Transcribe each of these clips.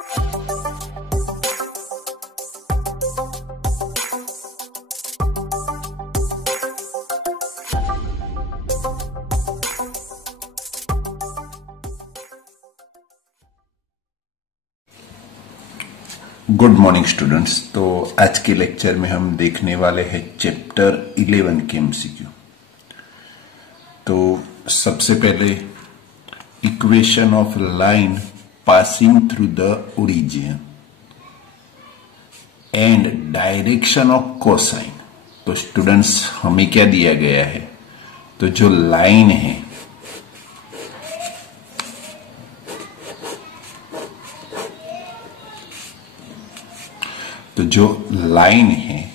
Good morning students. तो आज के लेक्चर में हम देखने वाले हैं चैप्टर 11 के एमसीक्यू। तो सबसे पहले equation of line passing through the origin and direction of cosine. तो स्टूडेंट्स हमें क्या दिया गया है, तो जो लाइन है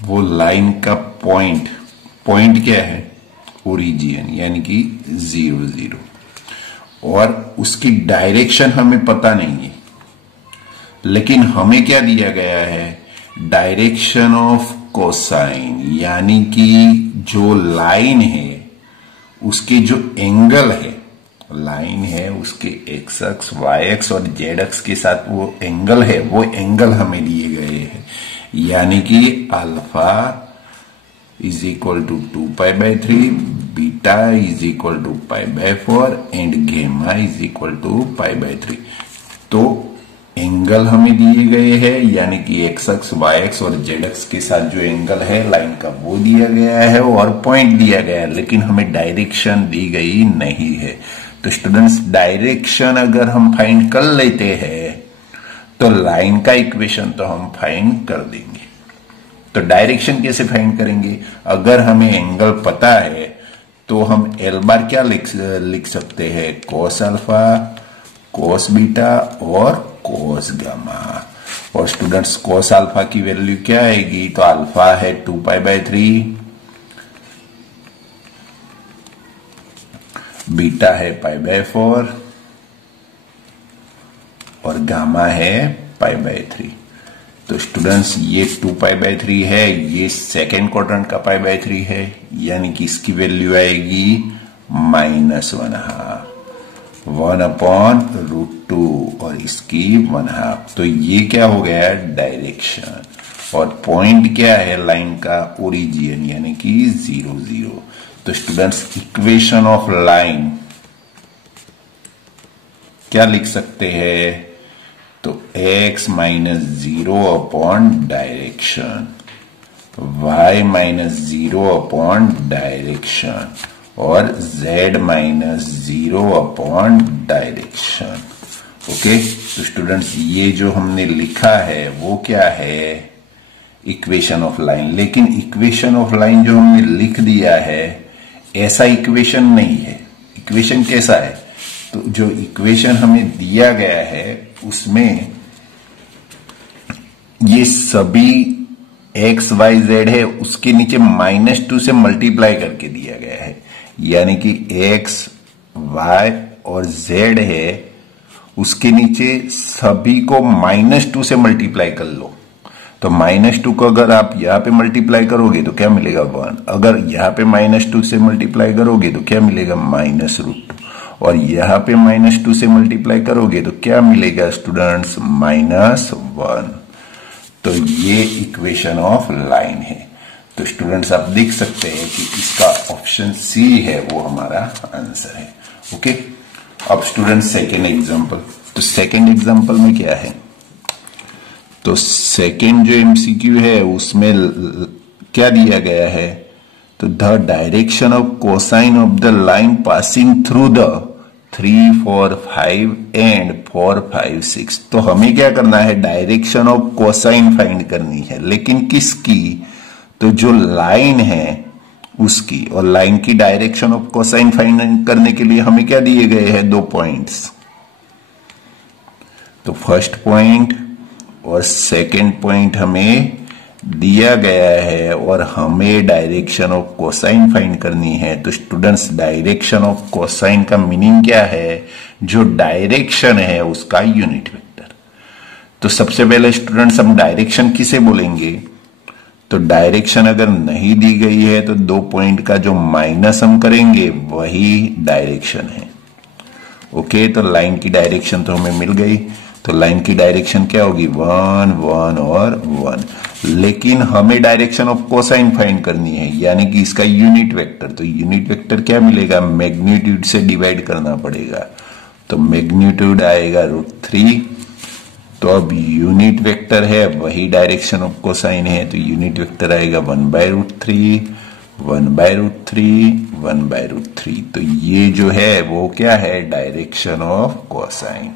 वो लाइन का पॉइंट क्या है, ओरिजिन, यानी कि 0 0, और उसकी डायरेक्शन हमें पता नहीं है, लेकिन हमें क्या दिया गया है, डायरेक्शन ऑफ कोसाइन, यानी कि जो लाइन है उसके जो एंगल है, लाइन है उसके एक्स अक्ष, वाई अक्ष और जेड अक्ष के साथ वो एंगल है, वो एंगल हमें दिए गए हैं, यानी कि alpha is equal to 2π/3, beta is equal to π/4 and gamma is equal to π/3। तो एंगल हमें दिए गए हैं, यानी कि एक्स अक्ष, वाई अक्ष और जेड अक्ष के साथ जो एंगल है लाइन का वो दिया गया है और पॉइंट दिया गया है, लेकिन हमें डायरेक्शन दी गई नहीं है। तो स्टूडेंट्स डायरेक्शन अगर हम फाइंड कर लेते हैं तो लाइन का इक्वेशन तो हम फाइंड कर देंगे। तो डायरेक्शन कैसे फाइंड करेंगे, अगर हमें एंगल पता है तो हम एल बार क्या लिख सकते हैं, कोस अल्फा, कोस बीटा और कोस गामा। और स्टूडेंट्स कोस अल्फा की वैल्यू क्या आएगी, तो अल्फा है 2π/3, बीटा है π/4 और गामा है π/3। तो स्टूडेंट्स ये 2π/3 है, ये सेकेंड क्वाड्रेंट का π/3 है, यानी कि इसकी वैल्यू आएगी -1/2, 1/√2 और इसकी 1/2। तो ये क्या हो गया, डायरेक्शन, और पॉइंट क्या है लाइन का, ओरिजिन, यानी कि 0 0। तो स्टूडेंट्स इक्वेशन ऑफ लाइन क्या लिख सकते हैं, तो x -0 upon direction, y -0 upon direction और z -0 अपॉन डायरेक्शन। ओके, तो स्टूडेंट्स ये जो हमने लिखा है वो क्या है, इक्वेशन ऑफ लाइन। लेकिन इक्वेशन ऑफ लाइन जो हमने लिख दिया है ऐसा इक्वेशन नहीं है। इक्वेशन कैसा है, तो जो इक्वेशन हमें दिया गया है उसमें ये सभी x y z है, उसके नीचे -2 से मल्टीप्लाई करके दिया गया है, यानी कि x y और z है उसके नीचे सभी को -2 से मल्टीप्लाई कर लो। तो -2 को अगर आप यहां पे मल्टीप्लाई करोगे तो क्या मिलेगा, 1। अगर यहां पे -2 से मल्टीप्लाई करोगे तो क्या मिलेगा, -√2, और यहां पे -2 से मल्टीप्लाई करोगे तो क्या मिलेगा स्टूडेंट्स, -1। तो ये इक्वेशन ऑफ लाइन है। तो स्टूडेंट्स आप देख सकते हैं कि इसका ऑप्शन सी है वो हमारा आंसर है। ओके, अब स्टूडेंट्स सेकेंड एग्जांपल। तो सेकेंड एग्जांपल में क्या है, तो सेकेंड जो एमसीक्यू है उसमें क्या दिया गया है, तो the direction of cosine of the line passing through the 3 4 5 and 4 5 6। तो हमें क्या करना है, डायरेक्शन ऑफ कोसाइन फाइंड करनी है, लेकिन किसकी, तो जो लाइन है उसकी। और लाइन की डायरेक्शन ऑफ कोसाइन फाइंड करने के लिए हमें क्या दिए गए हैं, 2 पॉइंट्स। तो फर्स्ट पॉइंट और सेकेंड पॉइंट हमें दिया गया है और हमें डायरेक्शन ऑफ कोसाइन फाइंड करनी है। तो स्टूडेंट्स डायरेक्शन ऑफ कोसाइन का मीनिंग क्या है, जो डायरेक्शन है उसका यूनिट वेक्टर। तो सबसे पहले स्टूडेंट्स हम डायरेक्शन किसे बोलेंगे, तो डायरेक्शन अगर नहीं दी गई है तो 2 पॉइंट का जो माइनस हम करेंगे वही डायरेक्शन है। ओके, तो लाइन की डायरेक्शन तो हमें मिल गई। तो लाइन की डायरेक्शन क्या होगी 1 1 और 1। लेकिन हमें डायरेक्शन ऑफ कोसाइन फाइंड करनी है, यानी कि इसका यूनिट वेक्टर। तो यूनिट वेक्टर क्या मिलेगा, मैग्नीट्यूड से डिवाइड करना पड़ेगा। तो मैग्नीट्यूड आएगा √3। तो अब यूनिट वेक्टर है वही डायरेक्शन ऑफ कोसाइन है, तो यूनिट वेक्टर आएगा 1/√3 1/√3 1/√3। तो ये जो है वो क्या है, डायरेक्शन ऑफ कोसाइन।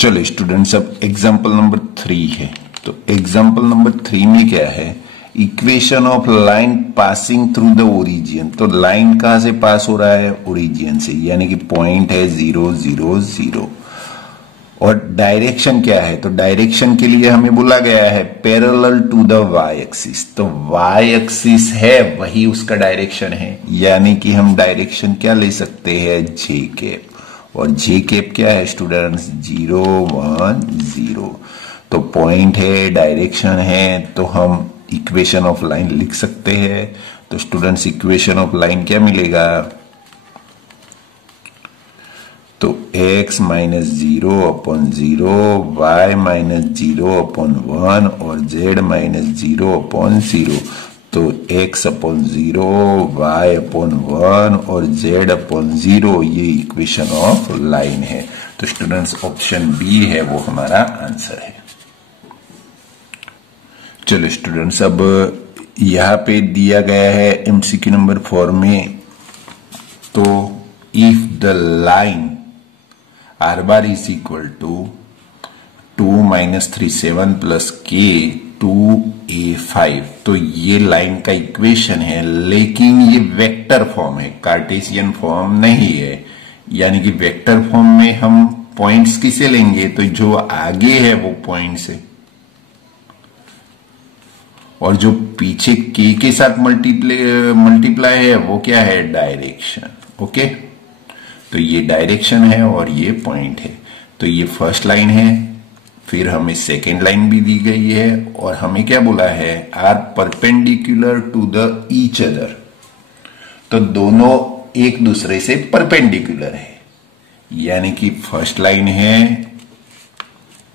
चलो स्टूडेंट्स, अब एग्जांपल नंबर 3 है। तो एग्जांपल नंबर 3 में क्या है, equation of line passing through the origin. तो लाइन कहां से पास हो रहा है, ओरिजिन से, यानी कि पॉइंट है 0 0 0। और डायरेक्शन क्या है, तो डायरेक्शन के लिए हमें बोला गया है parallel to the y axis. तो वाई एक्सिस है वही उसका डायरेक्शन है, यानी कि हम डायरेक्शन क्या ले सकते हैं, जे कैप। और जे कैप क्या है स्टूडेंट्स, 0 1 0। तो पॉइंट है, डायरेक्शन है, तो हम इक्वेशन ऑफ लाइन लिख सकते हैं। तो स्टूडेंट्स इक्वेशन ऑफ लाइन क्या मिलेगा, तो x माइनस 0/0 y माइनस 0/1 और z माइनस 0/0। तो x/0 y/1 और z/0 ये इक्वेशन ऑफ लाइन है। तो स्टूडेंट्स ऑप्शन बी है वो हमारा आंसर है। चलो स्टूडेंट्स, अब यहां पे दिया गया है एमसीक्यू नंबर 4 में, तो if the line r bar is equal to 2 - 37 plus k 2a5, तो ये लाइन का इक्वेशन है, लेकिन ये वेक्टर फॉर्म है, कार्टेशियन फॉर्म नहीं है। यानी कि वेक्टर फॉर्म में हम पॉइंट्स किसे लेंगे, तो जो आगे है वो पॉइंट से, और जो पीछे k के साथ मल्टीप्लाई है वो क्या है, डायरेक्शन। ओके, तो ये डायरेक्शन है और ये पॉइंट है। तो ये फर्स्ट लाइन है, फिर हमें सेकेंड लाइन भी दी गई है, और हमें क्या बोला है, are perpendicular to the each other. तो दोनों एक दूसरे से परपेंडिकुलर है, यानी कि फर्स्ट लाइन है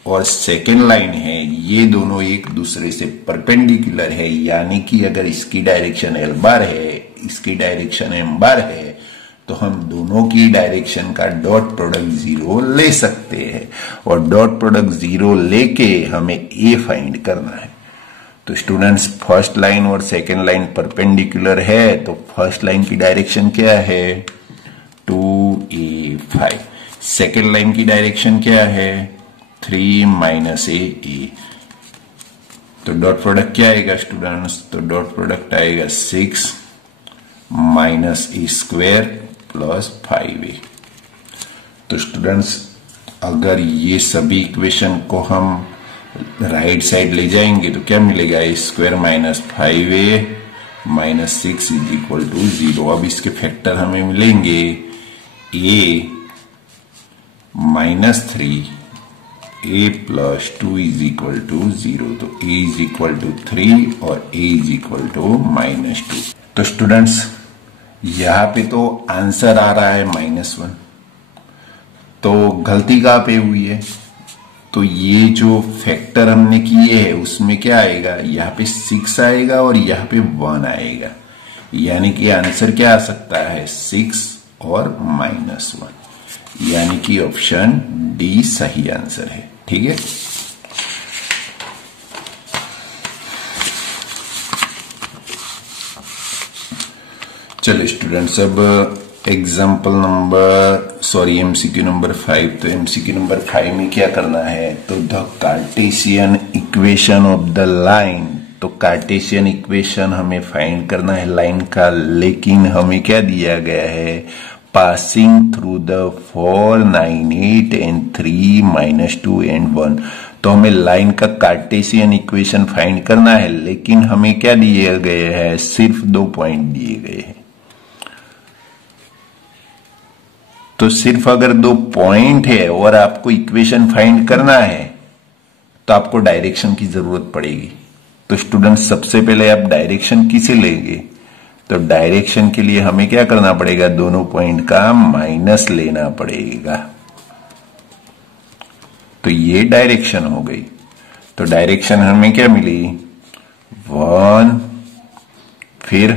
और सेकेंड लाइन है, ये दोनों एक दूसरे से परपेंडिकुलर है। यानी कि अगर इसकी डायरेक्शन एल बार है, इसकी डायरेक्शन एम बार है, तो हम दोनों की डायरेक्शन का डॉट प्रोडक्ट 0 ले सकते हैं, और डॉट प्रोडक्ट 0 लेके हमें ए फाइंड करना है। तो स्टूडेंट्स, फर्स्ट लाइन और सेकेंड लाइन परपेंडिकुलर है, तो फर्स्ट लाइन की डायरेक्शन क्या है, 2a5। सेकेंड लाइन की डायरेक्शन क्या है, 3 - a। तो डॉट प्रोडक्ट क्या आएगा स्टूडेंट्स, तो डॉट प्रोडक्ट आएगा 6 - a² + 5a। तो स्टूडेंट्स, अगर ये सभी इक्वेशन को हम राइट साइड ले जाएंगे तो क्या मिलेगा, a² - 5a - 6 = 0। अब इसके फैक्टर हमें मिलेंगे a - 3 a + 2 = 0। तो a = 3 और a = -2। तो स्टूडेंट्स, यहां पे तो आंसर आ रहा है -1, तो गलती कहां पे हुई है, तो ये जो फैक्टर हमने किए हैं उसमें क्या आएगा, यहाँ पे 6 आएगा और यहाँ पे 1 आएगा। यानी कि आंसर क्या आ सकता है, 6 और -1, यानी कि ऑप्शन डी सही आंसर है। ठीक है, चलो स्टूडेंट्स, अब एग्जाम्पल एमसीक्यू नंबर 5। तो एमसीक्यू नंबर 5 में क्या करना है, तो the Cartesian equation of the line. तो कार्टेशियन इक्वेशन हमें फाइंड करना है लाइन का, लेकिन हमें क्या दिया गया है, passing through the 4 9 8 and 3 - 2 and 1। तो हमें लाइन का कार्टेशियन इक्वेशन फाइंड करना है, लेकिन हमें क्या दिए गए हैं, सिर्फ 2 पॉइंट दिए गए हैं। तो सिर्फ अगर 2 पॉइंट है और आपको इक्वेशन फाइंड करना है, तो आपको डायरेक्शन की जरूरत पड़ेगी। तो स्टूडेंट, सबसे पहले आप डायरेक्शन किसे लेंगे, तो डायरेक्शन के लिए हमें क्या करना पड़ेगा, दोनों पॉइंट का माइनस लेना पड़ेगा। तो ये डायरेक्शन हो गई। तो डायरेक्शन हमें क्या मिली, 1, फिर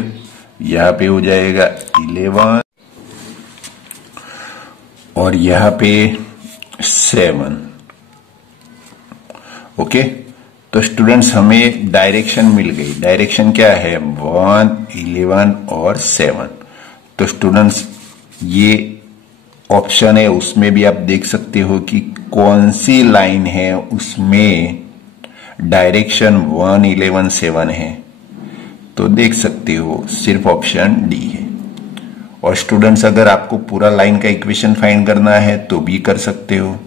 यहां पे हो जाएगा 11 और यहां पे 7। ओके, तो स्टूडेंट्स हमें डायरेक्शन मिल गई। डायरेक्शन क्या है, 1, 11 और 7। तो स्टूडेंट्स ये ऑप्शन है, उसमें भी आप देख सकते हो कि कौन सी लाइन है उसमें डायरेक्शन 1, 11, 7 है। तो देख सकते हो सिर्फ ऑप्शन डी है। और स्टूडेंट्स अगर आपको पूरा लाइन का इक्वेशन फाइंड करना है तो भी कर सकते हो।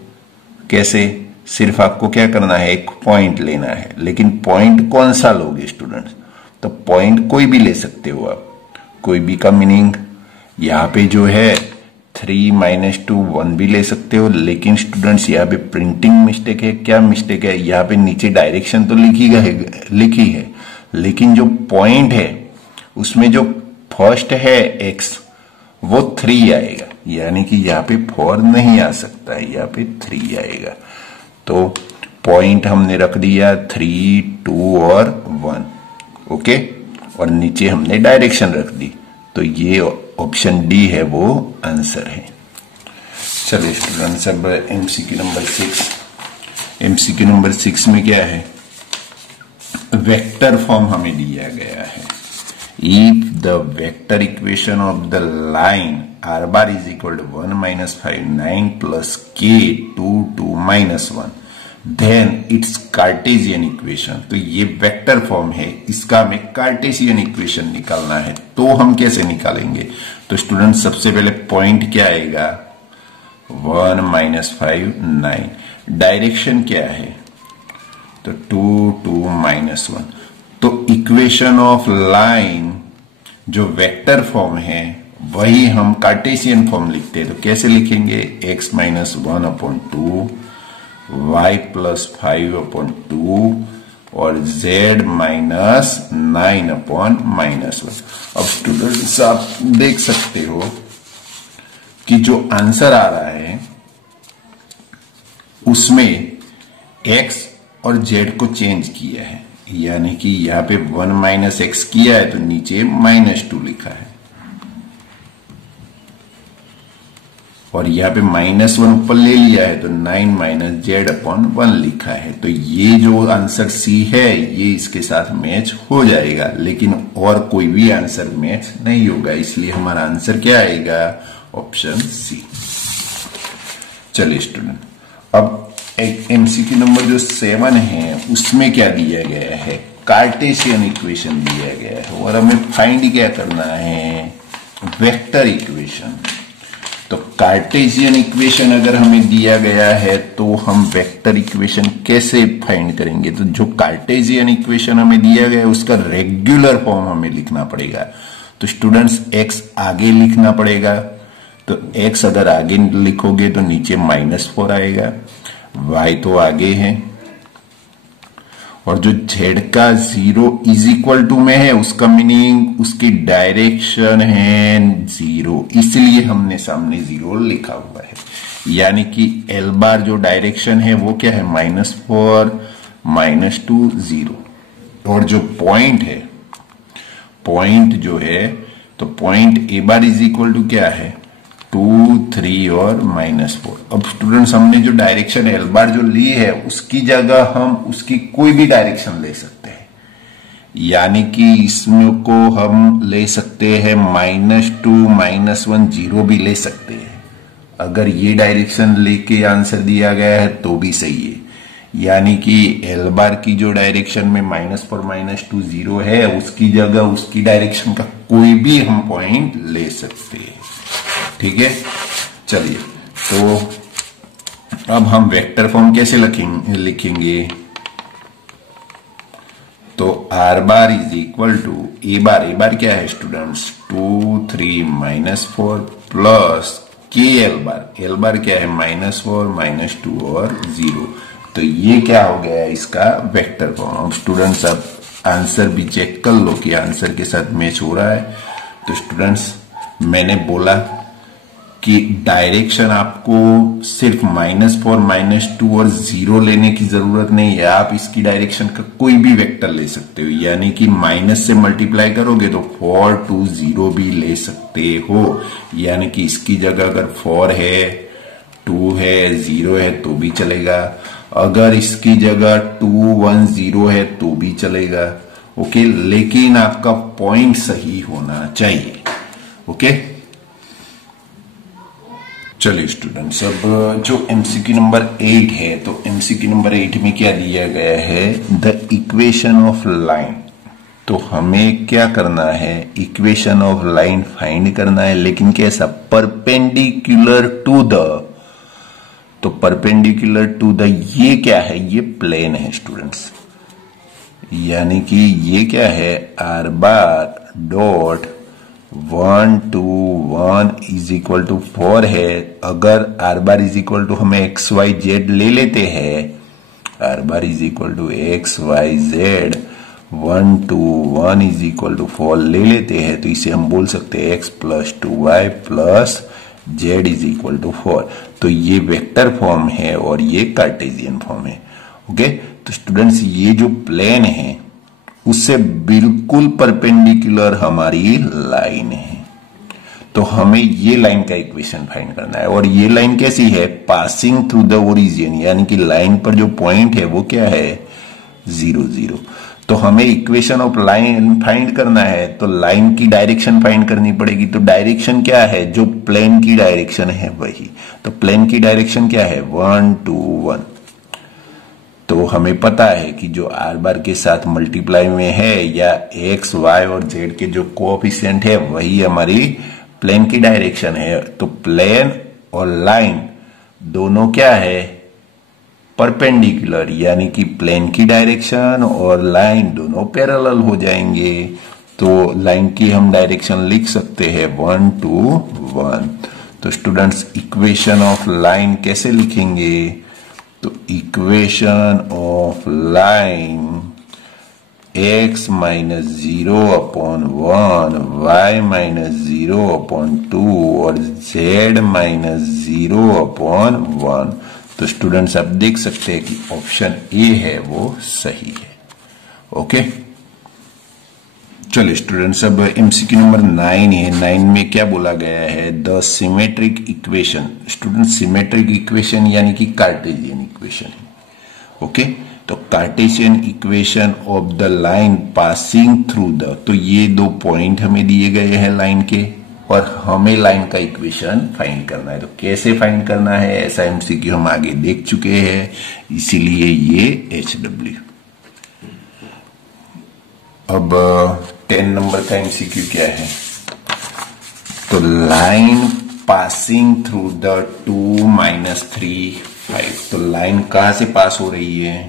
कैसे, सिर्फ आपको क्या करना है, एक पॉइंट लेना है। लेकिन पॉइंट कौन सा लोगे स्टूडेंट्स, तो पॉइंट कोई भी ले सकते हो आप। कोई भी का मीनिंग यहाँ पे जो है 3 - 2 1 भी ले सकते हो। लेकिन स्टूडेंट्स यहाँ पे प्रिंटिंग मिस्टेक है। क्या मिस्टेक है, यहाँ पे नीचे डायरेक्शन तो लिखी है लेकिन जो पॉइंट है उसमें जो फर्स्ट है x वो 3 आएगा, यानी कि यहाँ पे 4 नहीं आ सकता है, यहाँ पे 3 आएगा। तो पॉइंट हमने रख दिया 3, 2 और 1। ओके, और नीचे हमने डायरेक्शन रख दी। तो ये ऑप्शन डी है वो आंसर है। चलिए स्टूडेंट्स अब एमसीक्यू नंबर 6। एमसीक्यू नंबर 6 में क्या है, वेक्टर फॉर्म हमें दिया गया है। If the vector equation of the line r bar is equal to 1 - 5 9 plus k 2 2 - 1 then its Cartesian equation. तो ये वेक्टर फॉर्म है, इसका हमें कार्टेशियन इक्वेशन निकालना है। तो हम कैसे निकालेंगे, तो स्टूडेंट सबसे पहले पॉइंट क्या आएगा, 1 - 5 9। डायरेक्शन क्या है, तो 2 2 - 1। तो इक्वेशन ऑफ लाइन जो वेक्टर फॉर्म है वही हम कार्टेशियन फॉर्म लिखते हैं। तो कैसे लिखेंगे, x - 1/2 y + 5/2 और z - 9/-1। अब स्टूडेंट्स आप देख सकते हो कि जो आंसर आ रहा है उसमें x और z को चेंज किया है, यानी कि यहां पे 1 - x किया है तो नीचे -2 लिखा है, और यहाँ पे -1 ऊपर ले लिया है तो 9 - z/1 लिखा है। तो ये जो आंसर सी है ये इसके साथ मैच हो जाएगा, लेकिन और कोई भी आंसर मैच नहीं होगा, इसलिए हमारा आंसर क्या आएगा, ऑप्शन सी। चलिए स्टूडेंट अब एमसीक्यू नंबर जो 7 है उसमें क्या दिया गया है, कार्टेशियन इक्वेशन दिया गया है और हमें फाइंड क्या करना है, वेक्टर इक्वेशन। तो कार्टेशियन इक्वेशन अगर हमें दिया गया है तो हम वेक्टर इक्वेशन कैसे फाइंड करेंगे, तो जो कार्टेशियन इक्वेशन हमें दिया गया है उसका रेगुलर फॉर्म हमें लिखना पड़ेगा। तो स्टूडेंट्स x आगे लिखना पड़ेगा, तो x अगर आगे लिखोगे तो नीचे -4 आएगा, y तो आगे है, और जो z का 0 = में है उसका मीनिंग उसकी डायरेक्शन है 0, इसलिए हमने सामने 0 लिखा हुआ है। यानी कि l बार जो डायरेक्शन है वो क्या है, -4 -2 0। और जो पॉइंट है, पॉइंट जो है, तो पॉइंट a बार = क्या है, 2 3 और -4। अब स्टूडेंट्स हमने जो डायरेक्शन एल बार जो ली है उसकी जगह हम उसकी कोई भी डायरेक्शन ले सकते हैं, यानी कि इसमें को हम ले सकते हैं -2 -1 0 भी ले सकते हैं। अगर ये डायरेक्शन लेके आंसर दिया गया है तो भी सही है, यानी कि एल बार की जो डायरेक्शन में -4 -2 0 है उसकी जगह उसकी डायरेक्शन का कोई भी हम पॉइंट ले सकते हैं। ठीक है, चलिए तो अब हम वेक्टर फॉर्म कैसे लिखेंगे, तो r बार = a बार क्या है स्टूडेंट्स, 2 3 -4 प्लस k l बार क्या है, -4 -2 और 0। तो ये क्या हो गया इसका वेक्टर फॉर्म। अब स्टूडेंट्स अब आंसर भी चेक कर लो कि आंसर के साथ मैच हो रहा है। तो स्टूडेंट्स मैंने बोला कि डायरेक्शन आपको सिर्फ -4, -2 और 0 लेने की जरूरत नहीं है। आप इसकी डायरेक्शन का कोई भी वेक्टर ले सकते हो, यानी कि माइनस से मल्टीप्लाई करोगे तो 4, 2, 0 भी ले सकते हो। यानी कि इसकी जगह अगर 4 है, 2 है, 0 है तो भी चलेगा। अगर इसकी जगह 2, 1, 0 है तो भी चलेगा। ओके, लेकिन आपका पॉइंट सही होना चाहिए। ओके, चलिए स्टूडेंट्स, अब जो एमसीक्यू नंबर 8 है, तो एमसीक्यू नंबर 8 में क्या दिया गया है, द इक्वेशन ऑफ लाइन। तो हमें क्या करना है, इक्वेशन ऑफ लाइन फाइंड करना है, लेकिन कैसा, परपेंडिकुलर टू द। तो परपेंडिकुलर टू द ये क्या है, ये प्लेन है स्टूडेंट्स, यानी कि ये क्या है, r bar dot 1, 2, 1 is equal to 4 है। अगर r bar is equal to हमें एक्स वाई जेड ले लेते हैं, are bar is equal to x Y z, 1, 2, 1 is equal to 4 ले लेते हैं, तो इसे हम बोल सकते हैं x plus 2y plus z is equal to 4। तो ये वेक्टर फॉर्म है और ये कार्टेशियन फॉर्म है। ओके, तो स्टूडेंट्स ये जो प्लेन है उससे बिल्कुल परपेंडिकुलर हमारी लाइन है, तो हमें ये लाइन का इक्वेशन फाइंड करना है। और ये लाइन कैसी है, पासिंग थ्रू द ओरिजिन, यानी कि लाइन पर जो पॉइंट है वो क्या है, 0, 0। तो हमें इक्वेशन ऑफ लाइन फाइंड करना है, तो लाइन की डायरेक्शन फाइंड करनी पड़ेगी। तो डायरेक्शन क्या है, जो प्लेन की डायरेक्शन है वही। तो प्लेन की डायरेक्शन क्या है, 1, 2, 1। तो हमें पता है कि जो आर बार के साथ मल्टीप्लाई में है, या एक्स, वाई और जेड के जो कोएफिशिएंट है वही हमारी प्लेन की डायरेक्शन है। तो प्लेन और लाइन दोनों क्या है, परपेंडिकुलर, यानी कि प्लेन की डायरेक्शन और लाइन दोनों पैरेलल हो जाएंगे। तो लाइन की हम डायरेक्शन लिख सकते हैं 1, 2, 1। तो स्टूडेंट्स इक्वेशन ऑफ लाइन कैसे लिखेंगे, तो equation of line x minus 0 upon 1, y minus 0 upon 2 और z माइनस 0 अपॉन 1। तो स्टूडेंट्स आप देख सकते हैं कि ऑप्शन ए है वो सही है। ओके, चलिए स्टूडेंट्स, अब एमसीक्यू नंबर 9 है। 9 में क्या बोला गया है, the symmetric equation. Student symmetric equation यानी कि कार्टेशियन इक्वेशन है। ओके, तो Cartesian equation of the line passing through the. तो ये दो पॉइंट हमें दिए गए हैं लाइन के, और हमें लाइन का इक्वेशन फाइंड करना है। तो कैसे फाइंड करना है, ऐसा एमसीक्यू हम आगे देख चुके हैं, इसीलिए ये HW। अब 10 नंबर का एमसीक्यू क्या है, तो लाइन पासिंग थ्रू द 2, -3, 5। तो लाइन कहां से पास हो रही है,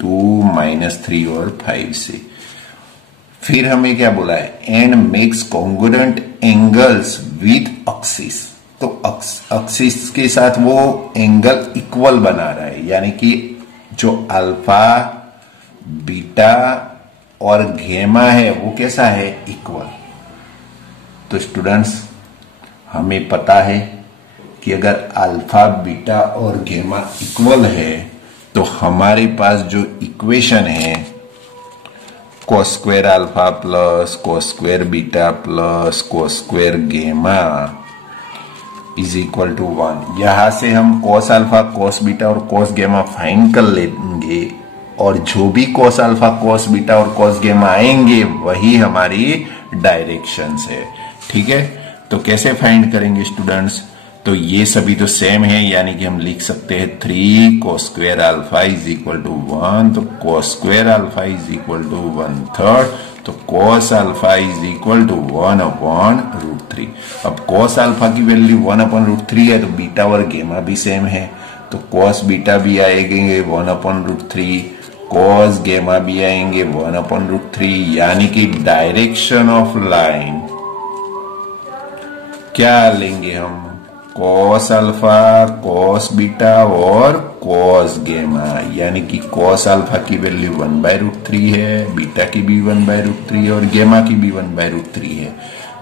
2, -3 और 5 से। फिर हमें क्या बोला है, and makes congruent angles with axis. तो एक्सिस के साथ वो एंगल इक्वल बना रहा है, यानी कि जो अल्फा, बीटा और गेमा है वो कैसा है, इक्वल। तो स्टूडेंट्स हमें पता है कि अगर अल्फा, बीटा और गेमा इक्वल है तो हमारे पास जो इक्वेशन है, cos square alpha plus cos square beta plus cos square गेमा इज इक्वल टू 1। यहां से हम cos अल्फा, cos बीटा और cos गेमा फाइंड कर लेंगे, और जो भी cos अल्फा, cos बीटा और cos गेमा आएंगे वही हमारी डायरेक्शंस है। ठीक है, तो कैसे फाइंड करेंगे स्टूडेंट्स, तो ये सभी तो सेम है, यानी कि हम लिख सकते हैं 3 cos square alpha is equal to 1। तो cos square alpha is equal to 1/3। तो cos alpha is equal to 1/√3। अब cos अल्फा की वैल्यू 1/√3 है, तो बीटा और गेमा भी सेम है, तो cos बीटा भी आएंगे 1/√3, cos गेमा भी आएंगे 1/√3। यानी कि डायरेक्शन ऑफ लाइन क्या लेंगे हम, cos अल्फा, cos बीटा और cos गेमा। यानी कि cos अल्फा की वैल्यू 1/√3 है, बीटा की भी 1/√3 है और गेमा की भी 1/√3 है।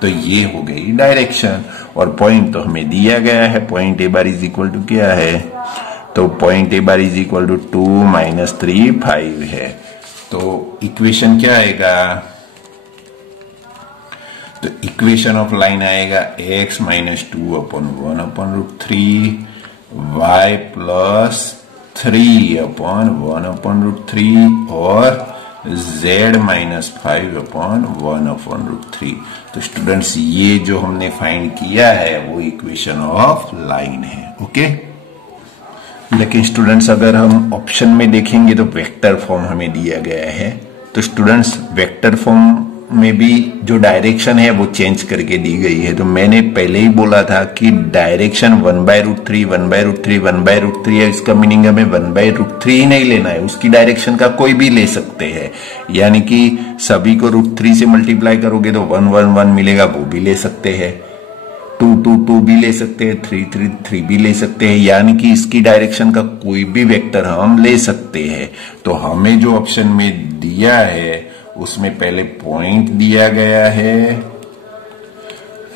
तो ये हो गई डायरेक्शन। और पॉइंट तो हमें दिया गया है, point A bar is equal to क्या है, तो point A bar is equal to 2 - 3 5 है। तो इक्वेशन क्या आएगा, तो इक्वेशन ऑफ लाइन आएगा x - 2/1/√3 y + 3/1/√3 और z - 5/1/√3। तो स्टूडेंट्स ये जो हमने फाइंड किया है वो इक्वेशन ऑफ लाइन है। ओके, लेकिन स्टूडेंट्स अगर हम ऑप्शन में देखेंगे तो वेक्टर फॉर्म हमें दिया गया है। तो स्टूडेंट्स वेक्टर फॉर्म में भी जो डायरेक्शन है वो चेंज करके दी गई है। तो मैंने पहले ही बोला था कि डायरेक्शन 1/√3 1/√3 1/√3 है। इसका मीनिंग हमें 1/√3 ही नहीं लेना है, उसकी डायरेक्शन का कोई भी ले सकते हैं। यानी कि सभी को √3 से मल्टीप्लाई करोगे तो 1 1 1 मिलेगा, वो भी ले सकते हैं। 2 2 2 भी ले सकते हैं, 3 3 3 भी ले सकते हैं। यानी कि इसकी डायरेक्शन का कोई भी वेक्टर हम ले सकते हैं। तो हमें जो ऑप्शन में दिया है उसमें पहले पॉइंट दिया गया है,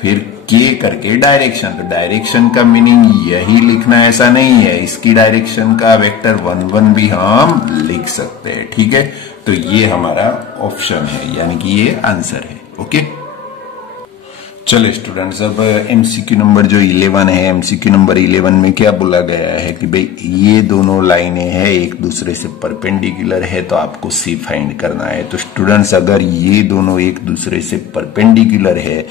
फिर के करके डायरेक्शन। तो डायरेक्शन का मीनिंग यही लिखना ऐसा नहीं है, इसकी डायरेक्शन का वेक्टर 1 1 भी हम लिख सकते हैं। ठीक है, तो ये हमारा ऑप्शन है, यानी कि ये आंसर है। ओके, चलो स्टूडेंट्स, अब एमसीक्यू नंबर जो 11 है, एमसीक्यू नंबर 11 में क्या बोला गया है कि भाई ये दोनों लाइनें हैं एक दूसरे से परपेंडिकुलर है, तो आपको सी फाइंड करना है। तो स्टूडेंट्स अगर ये दोनों एक दूसरे से परपेंडिकुलर है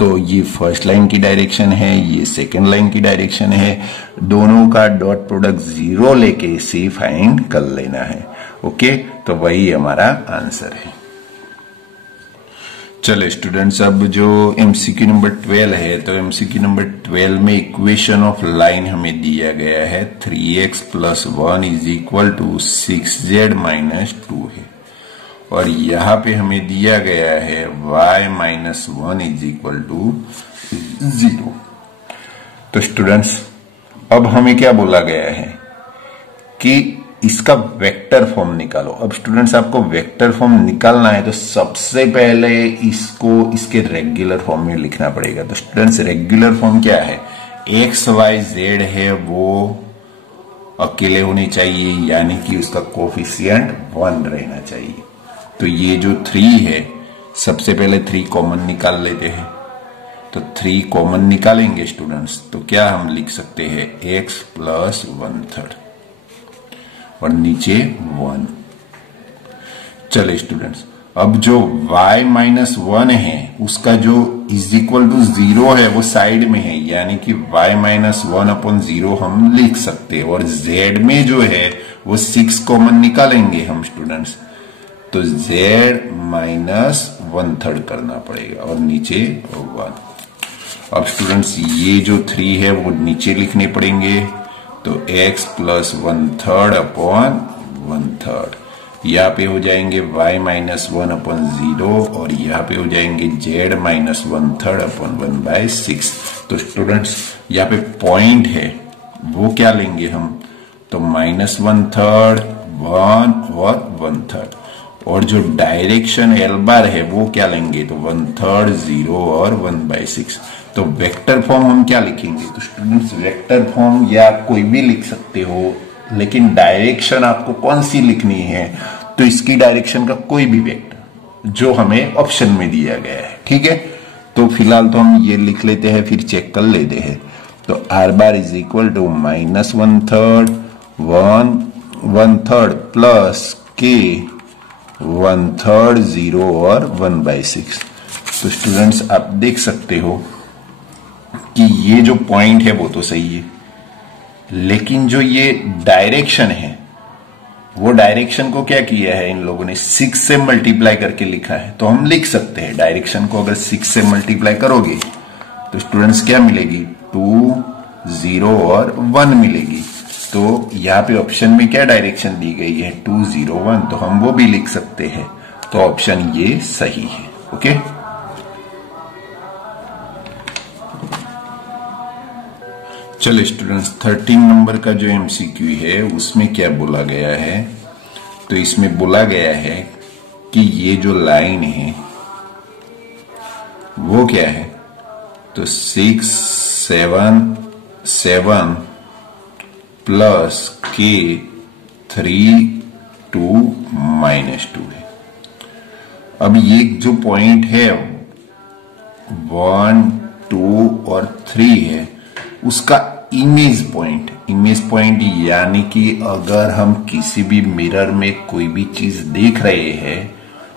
तो ये फर्स्ट लाइन की डायरेक्शन है, ये सेकेंड लाइन की डायरेक्शन है। दोनों का डॉट प्रोडक्ट 0 लेके सी फाइंड कर लेना है। ओके, तो वही हमारा आंसर है। चलो स्टूडेंट्स, अब जो एमसीक्यू नंबर 12 है, तो एमसीक्यू नंबर 12 में इक्वेशन ऑफ लाइन हमें दिया गया है 3x + 1 = 6z - 2 है। और यहां पे हमें दिया गया है y - 1 = 0। तो स्टूडेंट्स अब हमें क्या बोला गया है कि इसका वेक्टर फॉर्म निकालो। अब स्टूडेंट्स आपको वेक्टर फॉर्म निकालना है तो सबसे पहले इसको इसके रेगुलर फॉर्म में लिखना पड़ेगा। तो स्टूडेंट्स रेगुलर फॉर्म क्या है, x y z है वो अकेले होने चाहिए, यानी कि उसका कोफिशिएंट 1 रहना चाहिए। तो ये जो 3 है, सबसे पहले 3 कॉमन निकाल लेते हैं। तो 3 कॉमन निकालेंगे स्टूडेंट्स, तो क्या हम लिख सकते हैं x + 1/3 और नीचे 1। चले स्टूडेंट्स, अब जो y - 1 है उसका जो = 0 है वो साइड में है, यानी कि y - 1/0 हम लिख सकते हैं। और z में जो है वो 6 कॉमन निकालेंगे हम स्टूडेंट्स, तो z - 1/3 करना पड़ेगा और नीचे 1। अब स्टूडेंट्स ये जो 3 है वो नीचे लिखने पड़ेंगे, तो x + 1/3/1/3 यहाँ पे हो जाएंगे y - 1/0 और यहाँ पे हो जाएंगे z - 1/3/1/6। तो स्टूडेंट्स यहाँ पे पॉइंट है वो क्या लेंगे हम, तो -1/3 1 और 1/3। और जो डायरेक्शन L बार है वो क्या लेंगे, तो 1/3 0 और 1/6। तो वेक्टर फॉर्म हम क्या लिखेंगे, तो स्टूडेंट्स वेक्टर फॉर्म या कोई भी लिख सकते हो, लेकिन डायरेक्शन आपको कौन सी लिखनी है, तो इसकी डायरेक्शन का कोई भी वेक्टर जो हमें ऑप्शन में दिया गया है। ठीक है, तो फिलहाल तो हम ये लिख लेते हैं, फिर चेक कर लेते हैं। तो r बार = -1/3 1/3 प्लस k 1/3 0 और 1/6। तो स्टूडेंट्स आप देख सकते हो कि ये जो पॉइंट है वो तो सही है, लेकिन जो ये डायरेक्शन है वो डायरेक्शन को क्या किया है इन लोगों ने 6 से मल्टीप्लाई करके लिखा है। तो हम लिख सकते हैं डायरेक्शन को अगर 6 से मल्टीप्लाई करोगे तो स्टूडेंट्स क्या मिलेगी, 2 0 और 1 मिलेगी। तो यहाँ पे ऑप्शन में क्या डायरेक्शन दी गई है, 2 0 1, तो हम वो भी लिख सकते हैं। तो ऑप्शन ये सही है। ओके, चलो स्टूडेंट्स 13 नंबर का जो एमसीक्यू है उसमें क्या बोला गया है, तो इसमें बोला गया है कि ये जो लाइन है वो क्या है, तो 6 7 7 प्लस k 3 2 -2 है। अब ये जो पॉइंट है 1 2 और 3 है, उसका इमेज पॉइंट यानी कि अगर हम किसी भी मिरर में कोई भी चीज देख रहे हैं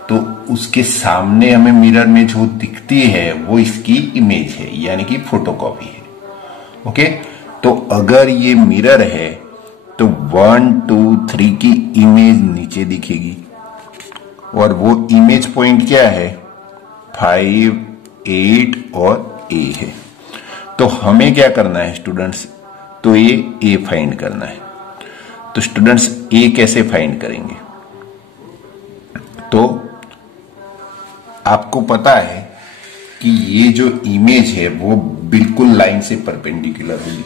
तो उसके सामने हमें मिरर में जो दिखती है वो इसकी इमेज है, यानी कि फोटोकॉपी है। ओके, तो अगर ये मिरर है तो 1 2 3 की इमेज नीचे दिखेगी और वो इमेज पॉइंट क्या है, 5 8 और A है। तो हमें क्या करना है स्टूडेंट्स, तो ये A फाइंड करना है। तो स्टूडेंट्स A कैसे फाइंड करेंगे, तो आपको पता है कि ये जो इमेज है वो बिल्कुल लाइन से परपेंडिकुलर होगी।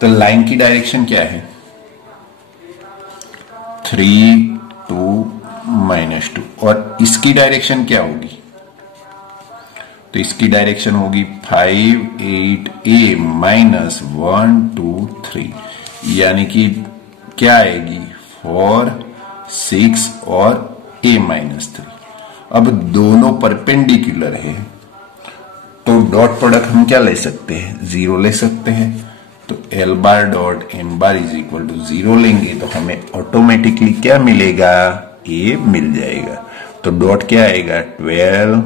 तो लाइन की डायरेक्शन क्या है, 3 2 -2 और इसकी डायरेक्शन क्या होगी, तो इसकी डायरेक्शन होगी 5 8 A -1 2 3, यानी कि क्या आएगी 4 6 और A -3। अब दोनों परपेंडिकुलर है तो डॉट प्रोडक्ट हम क्या ले सकते हैं, 0 ले सकते हैं। तो L bar dot M bar is equal to 0 लेंगे तो हमें ऑटोमेटिकली क्या मिलेगा, A मिल जाएगा। तो डॉट क्या आएगा, 12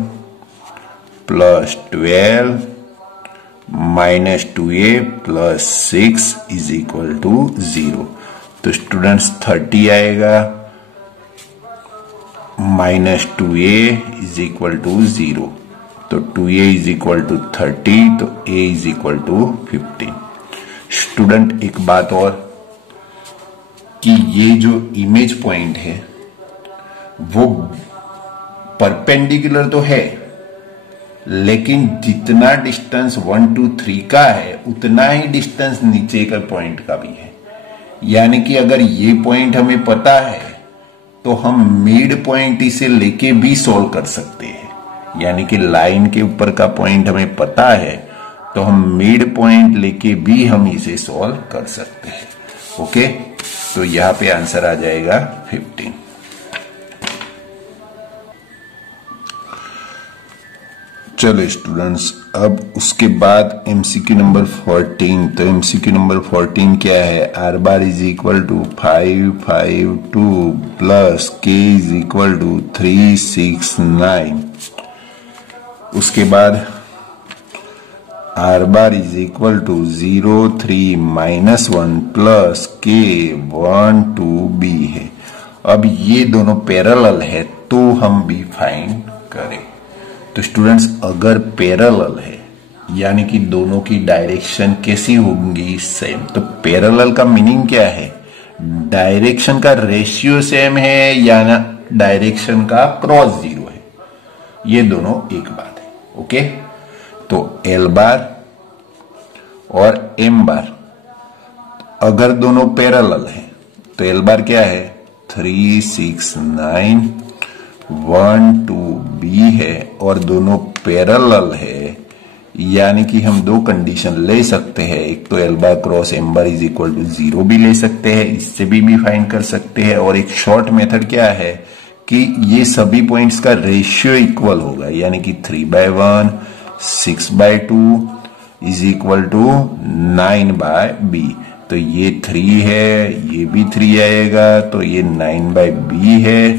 plus 12 -2A plus 6 is equal to 0। तो स्टूडेंट्स 30 आएगा, -2A इज इक्वल टू 0। तो 2A इज इक्वल टू 30, तो A is equal to 15। Student एक बात और कि ये जो इमेज पॉइंट है वो परपेंडिकुलर तो है, लेकिन जितना डिस्टेंस 1 2 3 का है उतना ही डिस्टेंस नीचे का पॉइंट का भी है। यानी कि अगर ये पॉइंट हमें पता है तो हम मिड पॉइंट इसे लेके भी सॉल्व कर सकते हैं। यानी कि लाइन के ऊपर का पॉइंट हमें पता है तो हम मिड पॉइंट लेके भी हम इसे सॉल्व कर सकते हैं। ओके, तो यहां पे आंसर आ जाएगा 15। चलो स्टूडेंट्स, अब उसके बाद एमसीक्यू नंबर 14। तो एमसीक्यू नंबर 14 क्या है, r bar is equal to 5 5 2 plus k is equal to 3 6 9। उसके बाद r bar is equal to 0 3 -1 plus k 1 2 B है। अब ये दोनों पैरेलल है तो हम बी फाइंड करें। तो स्टूडेंट्स अगर पैरेलल है यानी कि दोनों की डायरेक्शन कैसी होंगी, सेम। तो पैरेलल का मीनिंग क्या है, डायरेक्शन का रेशियो सेम है या ना डायरेक्शन का क्रॉस 0 है, ये दोनों एक बात है। ओके, तो एल बार और एम बार अगर दोनों पैरेलल है तो एल बार क्या है, 3 6 9 1 2 बी है और दोनों पैरेलल है, यानी कि हम दो कंडीशन ले सकते हैं। एक तो L bar cross M bar is equal to 0 भी ले सकते हैं, इससे भी फाइंड कर सकते हैं। और एक शॉर्ट मेथड क्या है कि ये सभी पॉइंट्स का रेशियो इक्वल होगा, यानी कि 3/1 6/2 इज इक्वल टू 9/b। तो ये 3 है, ये भी 3 आएगा, तो ये 9/b है,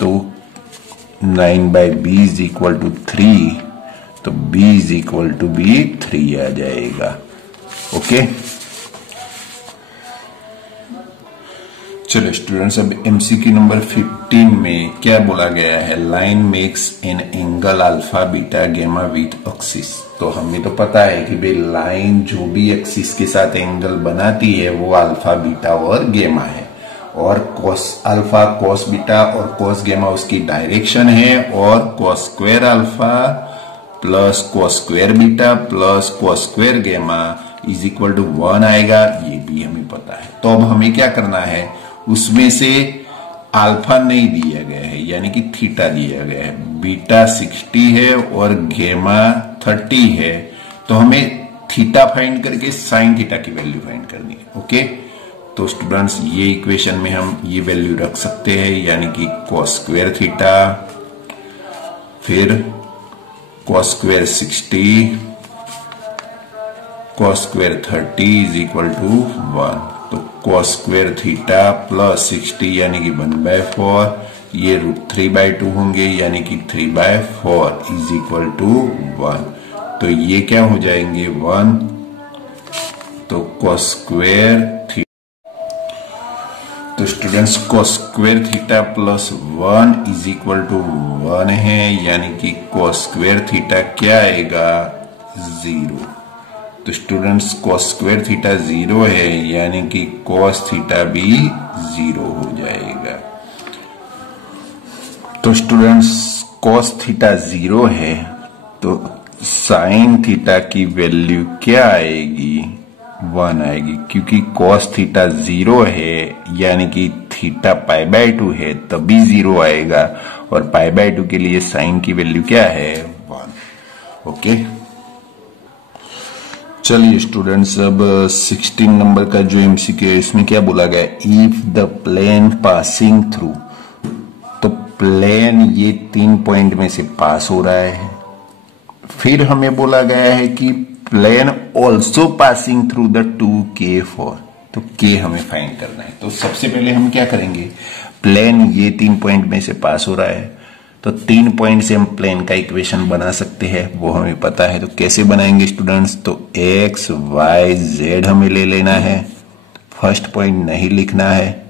तो 9/b इज इक्वल टू 3, तो b is equal to b 3 आ जाएगा। ओके, चलो स्टूडेंट्स, अब एमसीक्यू नंबर 15 में क्या बोला गया है, line makes an angle alpha beta गेमा विथ एक्सिस। तो हमें तो पता है कि भाई लाइन जो भी एक्सिस के साथ एंगल बनाती है वो अल्फा बीटा और गेमा है, और कॉस अल्फा कॉस बीटा और कॉस गेमा उसकी डायरेक्शन है, और cos square alpha plus cos square beta plus cos square गेमा इज इक्वल टू 1 आएगा, ये भी हमें पता है। तो अब हमें क्या करना है, उसमें से अल्फा नहीं दिया गया है यानी कि थीटा दिया गया है, बीटा 60 है और गेमा 30 है, तो हमें थीटा फाइंड करके साइन थीटा की वैल्यू फाइंड करनी है। ओके, तो स्टूडेंट्स ये इक्वेशन में हम ये वैल्यू रख सकते हैं यानी कि cos स्क्वायर थीटा, फिर cos square 60 cos square 30 is equal to 1। तो cos स्क्वायर थीटा प्लस 60 यानी कि 1/4, ये √3/2 होंगे यानी कि 3/4 इज इक्वल टू 1। तो ये क्या हो जाएंगे 1, तो cos स्क्वायर थीटा, तो students cos square theta plus 1 is equal to 1 है यानी कि cos स्क्वायर थीटा क्या आएगा 0। तो स्टूडेंट्स cos स्क्वायर थीटा 0 है यानी कि cos थीटा भी 0 हो जाएगा। तो स्टूडेंट्स cos थीटा 0 है तो साइन थीटा की वैल्यू क्या आएगी 1 आएगी, क्योंकि cos थीटा 0 है यानी कि थीटा π/2 है तभी 0 आएगा, और π/2 के लिए साइन की वैल्यू क्या है 1। ओके, चलिए स्टूडेंट्स अब 16 नंबर का जो एमसीक्यू है इसमें क्या बोला गया, if the plane passing through, तो प्लेन ये 3 पॉइंट में से पास हो रहा है, फिर हमें बोला गया है कि plane also passing through the 2K4, तो K हमें फाइंड करना है। तो सबसे पहले हम क्या करेंगे, प्लेन ये 3 पॉइंट में से पास हो रहा है तो 3 पॉइंट से हम प्लेन का इक्वेशन बना सकते हैं, वो हमें पता है। तो कैसे बनाएंगे स्टूडेंट्स, तो x y z हमें ले लेना है, फर्स्ट पॉइंट नहीं लिखना है,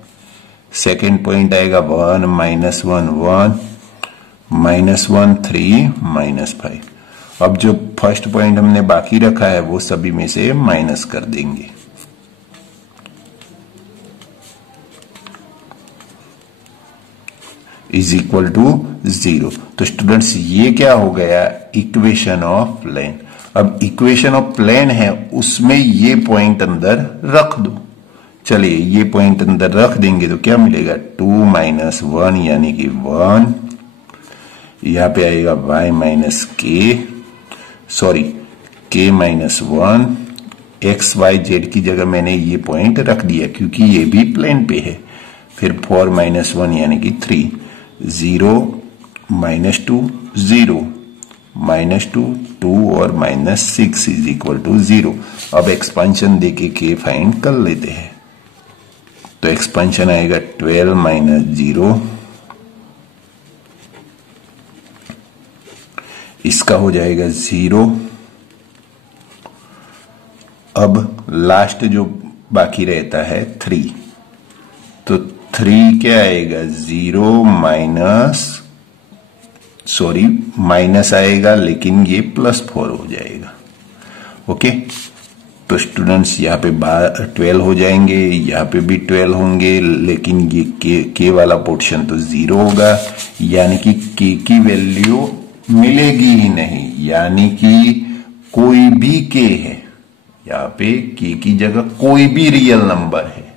सेकेंड पॉइंट आएगा 1 -1 1 -1 3 -5। अब जो फर्स्ट पॉइंट हमने बाकी रखा है वो सभी में से माइनस कर देंगे। Is equal to 0। तो स्टूडेंट्स ये क्या हो गया, इक्वेशन ऑफ प्लेन। अब इक्वेशन ऑफ प्लेन है उसमें ये पॉइंट अंदर रख दो। चलिए ये पॉइंट अंदर रख देंगे तो क्या मिलेगा 2 - 1 यानी कि 1, यहां पे आएगा y minus k -1, x y z की जगह मैंने ये पॉइंट रख दिया क्योंकि ये भी प्लेन पे है। फिर 4 - 1 यानी कि 3, 0 -2 0 -2 2 और -6 इज इक्वल टू 0। अब एक्सपेंशन देके के फाइंड कर लेते हैं। तो एक्सपेंशन आएगा 12 - 0, इसका हो जाएगा 0। अब लास्ट जो बाकी रहता है 3, तो 3 क्या आएगा 0 माइनस आएगा लेकिन ये +4 हो जाएगा। ओके, तो स्टूडेंट्स यहाँ पे 12 हो जाएंगे, यहाँ पे भी 12 होंगे, लेकिन ये के वाला पोर्शन तो 0 होगा यानी कि के की वैल्यू मिलेगी ही नहीं, यानी कि कोई भी के है, यहाँ पे के की जगह कोई भी रियल नंबर है।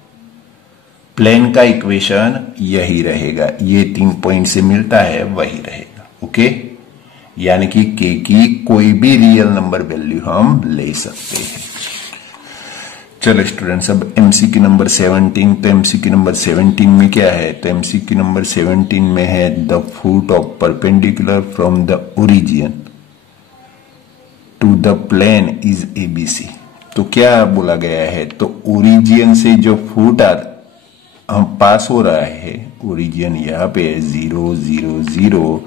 प्लेन का इक्वेशन यही रहेगा, ये 3 पॉइंट से मिलता है वही रहेगा। ओके, यानी कि के की कोई भी रियल नंबर वैल्यू हम ले सकते हैं। चलो स्टूडेंट्स अब एमसीक्यू नंबर 17। तो एमसीक्यू नंबर 17 में क्या है, तो एमसीक्यू नंबर 17 में है the foot of perpendicular from the origin to the plane is ABC। तो क्या बोला गया है, तो ओरिजिन से जो फुट हम पास हो रहा है, ओरिजिन यहाँ पे 0 0 0,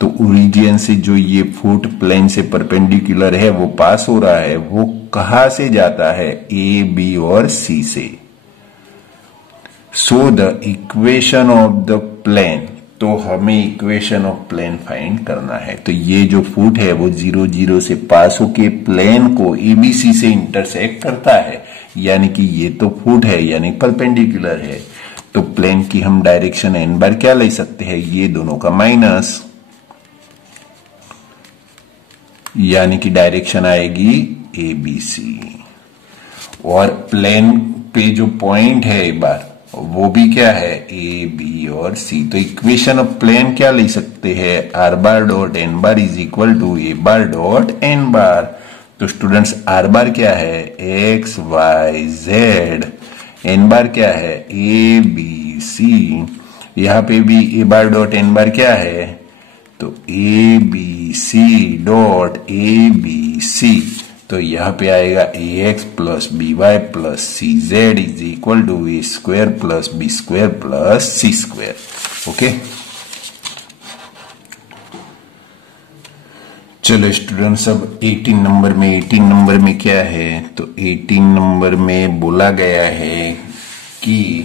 तो ओरिजिन से जो ये फुट प्लेन से परपेंडिकुलर है वो पास हो रहा है, वो कहां से जाता है, A B और C से। So the equation of the plane, तो हमें इक्वेशन ऑफ प्लेन फाइंड करना है। तो ये जो फुट है वो 0 0 से पास होके प्लेन को ABC से इंटरसेक्ट करता है, यानी कि ये तो फुट है यानी परपेंडिकुलर है। तो प्लेन की हम डायरेक्शन n बार क्या ले सकते हैं, ये दोनों का माइनस, यानी कि डायरेक्शन आएगी ABC। और प्लेन पे जो पॉइंट है एक बार वो भी क्या है, ए बी और सी। तो इक्वेशन ऑफ प्लेन क्या ले सकते हैं, are bar dot N bar is equal to A bar dot N bar. तो स्टूडेंट्स आर बार क्या है, X Y Z, N bar क्या है, ए बी सी। यहां पे भी ए बार डॉट एन बार क्या है, तो A B C dot A B C. तो यहां पे आएगा A X plus B Y plus C Z is equal to A square plus B square plus C square. Okay, चलो students अब 18 number में क्या है, तो 18 नंबर में बोला गया है कि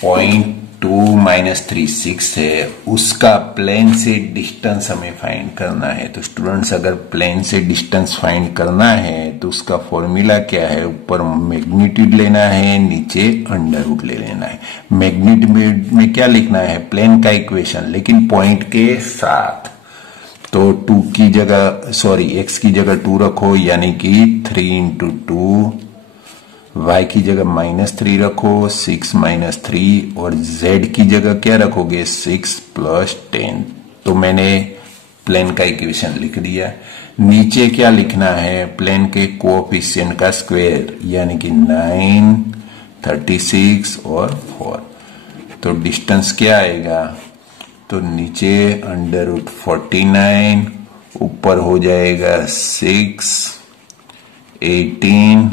0.2-36 है, उसका प्लेन से डिस्टेंस हमें फाइंड करना है। तो स्टूडेंट्स अगर प्लेन से डिस्टेंस फाइंड करना है तो उसका फॉर्मूला क्या है, ऊपर मैग्नीट्यूड लेना है, नीचे अंडर रूट ले लेना है। मैग्नीट्यूड में क्या लिखना है, प्लेन का इक्वेशन, लेकिन पॉइंट के साथ। तो 2 की जगह x की जगह 2 रखो, यानी कि 3 इंटू 2, y की जगह -3 रखो, 6 - 3, और z की जगह क्या रखोगे, 6 + 10। तो मैंने प्लेन का इक्वेशन लिख दिया। नीचे क्या लिखना है, प्लेन के कोएफिशिएंट का स्क्वायर, यानी कि 9, 36 और 4। तो डिस्टेंस क्या आएगा, तो नीचे √49, ऊपर हो जाएगा 6, 18,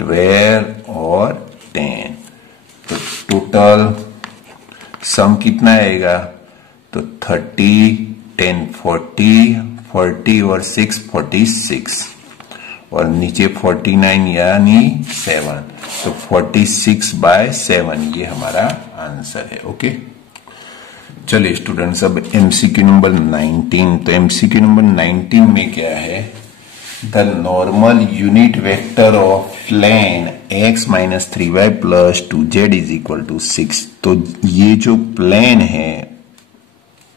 12 और 10। तो टोटल सम कितना आएगा, तो 30, 10 40, 40 और 6 46, और नीचे 49 यानी 7। तो 46/7 ये हमारा आंसर है। ओके, चलिए स्टूडेंट्स अब एमसीक्यू नंबर 19। तो एमसीक्यू नंबर 19 में क्या है, the normal unit vector of plane x - 3y + 2z is equal to 6। तो ये जो प्लेन है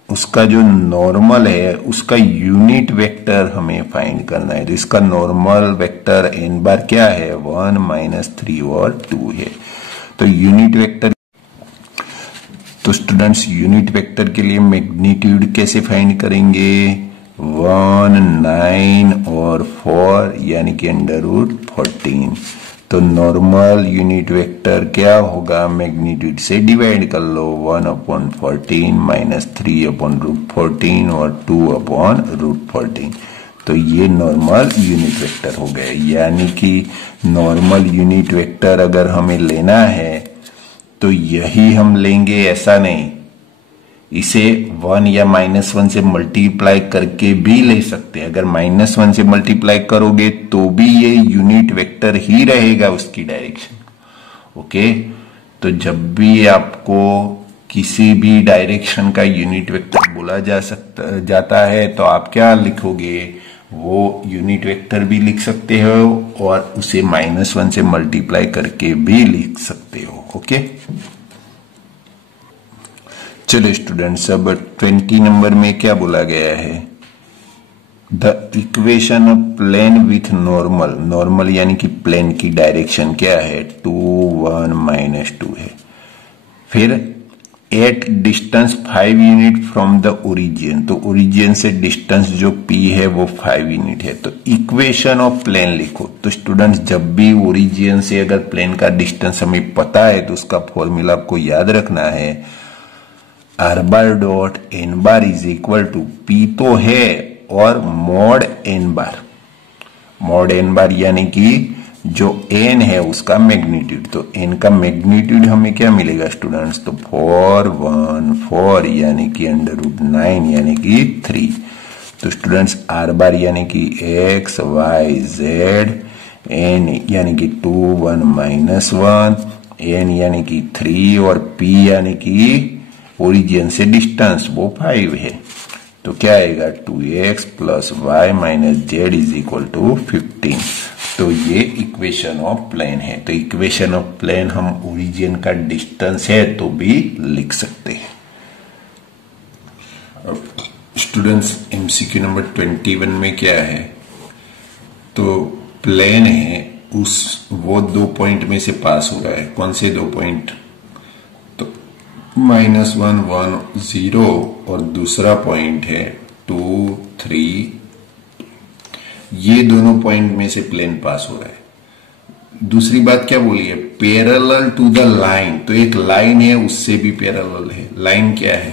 उसका जो नॉर्मल है उसका यूनिट वेक्टर हमें फाइंड करना है। तो इसका नॉर्मल वेक्टर n बार क्या है, 1 - 3 और 2 है। तो यूनिट वेक्टर, तो स्टूडेंट्स यूनिट वेक्टर के लिए मैग्नीट्यूड कैसे फाइंड करेंगे, 1, 9 और 4, यानी कि √14। तो नॉर्मल यूनिट वेक्टर क्या होगा, मैग्नीट्यूड से डिवाइड कर लो, 1/14 - 3/√14 और 2/√14। तो ये नॉर्मल यूनिट वेक्टर हो गए। यानी कि नॉर्मल यूनिट वेक्टर अगर हमें लेना है तो यही हम लेंगे, ऐसा नहीं, इसे 1 या -1 से मल्टीप्लाई करके भी ले सकते हैं। अगर -1 से मल्टीप्लाई करोगे तो भी ये यूनिट वेक्टर ही रहेगा उसकी डायरेक्शन। ओके, तो जब भी आपको किसी भी डायरेक्शन का यूनिट वेक्टर बोला जाता है तो आप क्या लिखोगे, वो यूनिट वेक्टर भी लिख सकते हो और उसे -1 से मल्टीप्लाई करके भी लिख सकते हो। ओके, चलो स्टूडेंट्स अब 20 नंबर में क्या बोला गया है, the equation of plane with normal यानी कि प्लेन की डायरेक्शन क्या है, 2, 1 - 2 है। फिर at distance 5 unit from the origin, तो ओरिजिन से डिस्टेंस जो p है वो 5 यूनिट है। तो इक्वेशन ऑफ प्लेन लिखो। तो स्टूडेंट्स जब भी ओरिजिन से अगर प्लेन का डिस्टेंस हमें पता है तो उसका फॉर्मूला आपको याद रखना है, r bar dot n bar is equal to p तो है और mod n बार यानी कि जो n है उसका मैग्नीट्यूड। तो n का मैग्नीट्यूड हमें क्या मिलेगा स्टूडेंट्स, तो 4, 1, 4 यानी कि √9 यानी कि 3। तो स्टूडेंट्स r बार यानी कि x, y, z, n यानी कि 2, 1 - 1, n यानी कि 3 और p यानी कि ओरिजिन से डिस्टेंस वो 5 है। तो क्या आएगा, 2x + y - z is equal to 15। तो ये इक्वेशन ऑफ प्लेन है। तो इक्वेशन ऑफ प्लेन हम ओरिजिन का डिस्टेंस है तो भी लिख सकते हैं। स्टूडेंट्स एमसीक्यू नंबर 21 में क्या है, तो प्लेन है वो 2 पॉइंट में से पास हो रहा है। कौन से 2 पॉइंट, -1 1 0 और दूसरा पॉइंट है 2 3। ये दोनों पॉइंट में से प्लेन पास हो रहा है। दूसरी बात क्या बोली है, पैरेलल टू द लाइन, तो एक लाइन है उससे भी पैरेलल है। लाइन क्या है,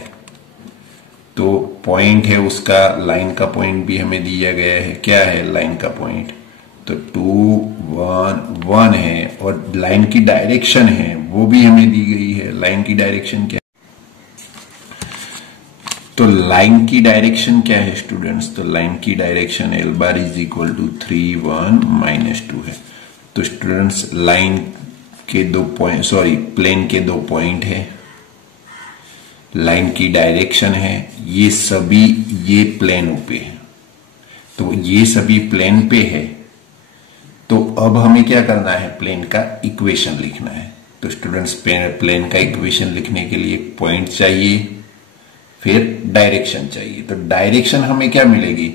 तो पॉइंट है उसका, लाइन का पॉइंट भी हमें दिया गया है। क्या है लाइन का पॉइंट, तो 2 1 1 है और लाइन की डायरेक्शन है वो भी हमें दी गई है। लाइन की डायरेक्शन क्या है, तो लाइन की डायरेक्शन क्या है स्टूडेंट्स, तो लाइन की direction L bar is equal to 3 1 -2 है। तो स्टूडेंट्स लाइन के दो पॉइंट, सॉरी प्लेन के दो पॉइंट है, लाइन की डायरेक्शन है, ये सभी ये प्लेन पे है, तो ये सभी प्लेन पे है। तो अब हमें क्या करना है, प्लेन का इक्वेशन लिखना है। तो स्टूडेंट्स प्लेन का इक्वेशन लिखने के लिए पॉइंट चाहिए, फिर डायरेक्शन चाहिए। तो डायरेक्शन हमें क्या मिलेगी,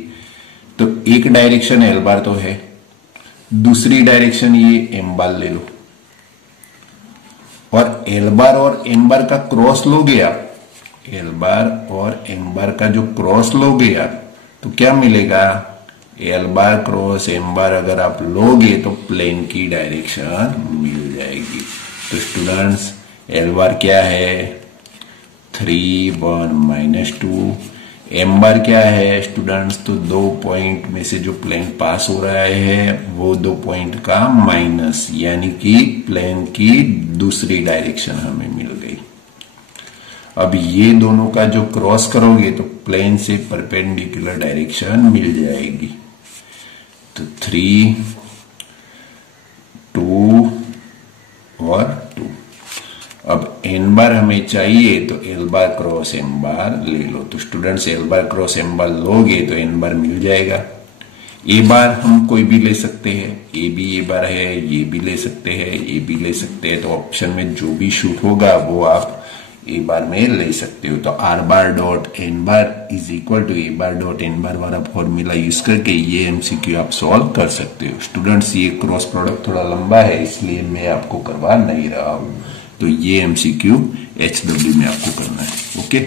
तो एक डायरेक्शन L बार तो है, दूसरी डायरेक्शन ये M बार ले लो, और L बार और M बार का क्रॉस लोगे आप, L बार और M बार का जो क्रॉस लोगे आप, तो क्या मिलेगा, L बार क्रॉस M बार अगर आप लोगे तो प्लेन की डायरेक्शन मिल जाएगी। तो स्टूडेंट्स L बार क्या है 3 1 -2, M बार क्या है स्टूडेंट्स, तो दो पॉइंट में से जो प्लेन पास हो रहा है वो दो पॉइंट का माइनस, यानी कि प्लेन की दूसरी डायरेक्शन हमें मिल गई। अब ये दोनों का जो क्रॉस करोगे तो प्लेन से परपेंडिकुलर डायरेक्शन मिल जाएगी। तो 3 2 और 2। अब n बार हमें चाहिए तो L बार क्रॉस M बार ले लो। तो स्टूडेंट्स L बार क्रॉस M बार लोगे तो n बार मिल जाएगा। ए बार हम कोई भी ले सकते हैं, ए भी ए बार है, ये भी ले सकते हैं, ये भी ले सकते हैं। तो ऑप्शन में जो भी शूट होगा वो आप ए बार में ले सकते हो। तो R bar dot N bar is equal to A bar dot N bar वाला फॉर्मूला यूज करके ये एमसीक्यू आप सॉल्व कर सकते हो। स्टूडेंट्स ये क्रॉस प्रोडक्ट थोड़ा लंबा है इसलिए मैं आपको करवा नहीं रहा हूं, तो ये एमसीक्यू HW में आपको करना है। ओके।